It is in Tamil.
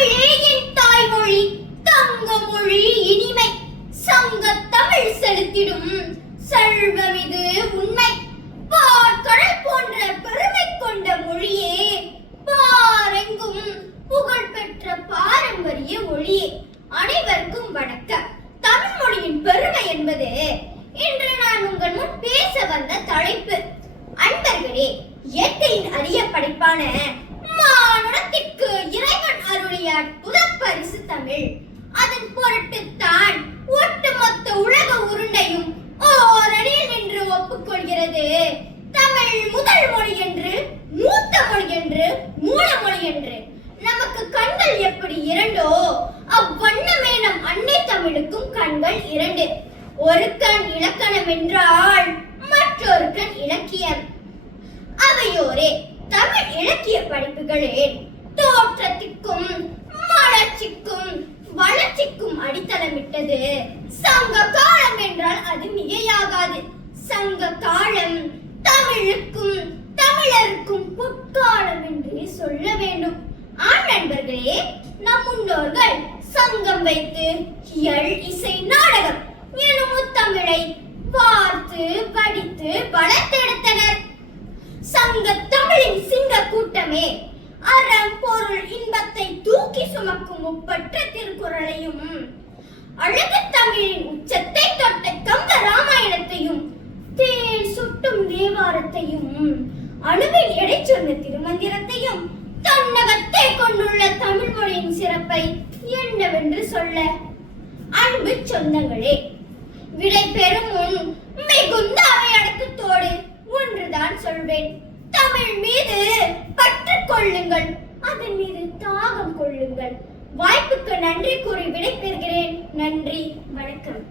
தமிழே என் தாய்மொழி, தங்க மொழி இனிமை, சங்க தமிழ் செலுத்திடும் செல்வமிது உண்மை. பாற்கடல் போன்ற பெருமை கொண்ட மொழியே, பாரெங்கும் புகழ் பெற்ற பாரம்பரிய ஒளியே. அனைவருக்கும் வணக்கம். தமிழ் மொழியின் பெருமை என்பது இன்று நான் உங்கள் முன் பேச வந்த தலைப்பு. அன்பர்களே, இயற்கையின் அரிய படைப்பான மானுடத்திற்கு இறைவன் அருளிய அற்புத பரிசு தமிழ். அதன் பொருட்டுத்தான் ஒட்டுமொத்த உலக உருண்டையும் ஓரணியில் நின்று ஒப்புக்கொள்கிறது. தமிழ் முதல் மொழி என்று, மூத்த மொழி என்று, மூலமொழி என்று. நமக்கு கண்கள் எப்படி இரண்டோ அவ்வண்ணமே நம் அன்னை தமிழுக்கும் கண்கள் இரண்டு. ஒரு கண் இலக்கணம் என்றால் மற்றொரு கண் இலக்கியம். அவையோரே தமிழ் இலக்கிய படைப்புகளில் தோற்றத்திற்கும் மலர்ச்சிக்கும் வளர்ச்சிக்கும் அடித்தளமிட்டது சங்க காலம் என்றால் அது மிகையாகாது. சங்க காலம் தமிழுக்கும் தமிழருக்கும் பொற்காலம் என்று சொல்ல வேண்டும். ஆம் நண்பர்களே, நம் முன்னோர்கள் சங்கம் வைத்து இயல், இசை, நாடகம் எனும் தமிழை பார்த்து படித்து வளர்த்தெடுத்தனர். சங்க தமிழின் சிங்க கூட்டமே அறம், பொருள், இன்பத்தை தூக்கி சுமக்கும் முப்பற்ற திருக்குறளையும், அழகு தமிழின் உச்சத்தை தொட்ட கம்ப ராமாயணத்தையும், தேன் சுட்டும் தேவாரத்தையும், அணுவின் எடை சொன்ன திருமந்திரத்தையும் தன்னகத்தே கொண்டுள்ள தமிழ் மொழியின் சிறப்பை என்னவென்று சொல்ல? அன்பு சொந்தங்களே, விடை பெறும் முன் மிகுந்த அவை அடக்கத்தோடு ஒன்றுதான் சொல்வேன். தமிழ் மீது பற்று கொள்ளுங்கள், அதன் மீது தாகம் கொள்ளுங்கள். வாய்ப்புக்கு நன்றி கூறி விடை பெறுகிறேன். நன்றி, வணக்கம்.